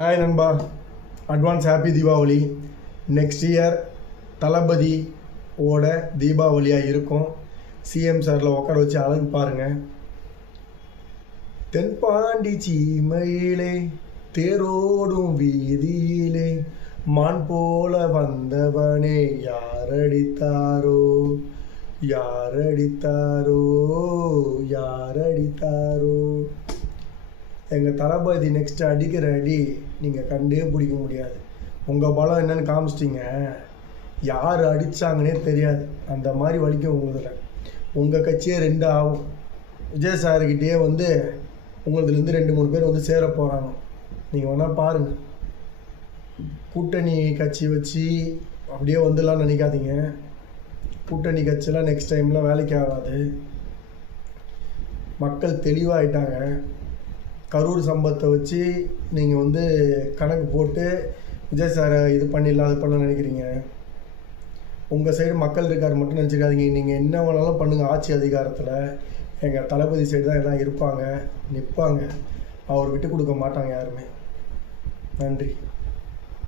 Hi நண்பா, advance happy Deepavali. Next year Thalapathy ஓட தீபாவளியாக இருக்கும். சிஎம் சாரில் உட்கார வச்சு அழகு பாருங்கள். தென்பாண்டி சீமையிலே தேரோடும் வீதியிலே மான் போல வந்தவனே யாரடித்தாரோ யாரடித்தாரோ யாரடித்தாரோ. எங்கள் தளபதி நெக்ஸ்ட் அடிக்கிற அடி நீங்கள் கண்டே பிடிக்க முடியாது. உங்கள் பலம் என்னன்னு காமிச்சிட்டிங்க, யார் அடித்தாங்கன்னே தெரியாது. அந்த மாதிரி வலிக்கும் உங்களுதில். உங்கள் கட்சியே 2 ஆகும். விஜய் சார்கிட்டயே உங்களதுலேருந்து 2-3 பேர் சேர போகிறாங்க. நீங்கள் வேணால் பாருங்கள். கூட்டணி கட்சி வச்சு அப்படியே வந்துடலாம் நினைக்காதீங்க. கூட்டணி கட்சியெல்லாம் நெக்ஸ்ட் டைம்லாம் வேலைக்கு ஆகாது. மக்கள் தெளிவாகிட்டாங்க. கரூர் சம்பத்தை வச்சு நீங்கள் கணக்கு போட்டு விஜய் சாரை இது பண்ணிடலாம் அது பண்ண நினைக்கிறீங்க. உங்கள் சைடு மக்கள் இருக்கார் மட்டும் நினச்சிக்காதீங்க. நீங்கள் என்ன வேணாலும் பண்ணுங்கள். ஆட்சி அதிகாரத்தில் எங்கள் தளபதி சைடு தான் எல்லாம் இருப்பாங்க, நிற்பாங்க. அவர் விட்டு கொடுக்க மாட்டாங்க யாருமே. நன்றி.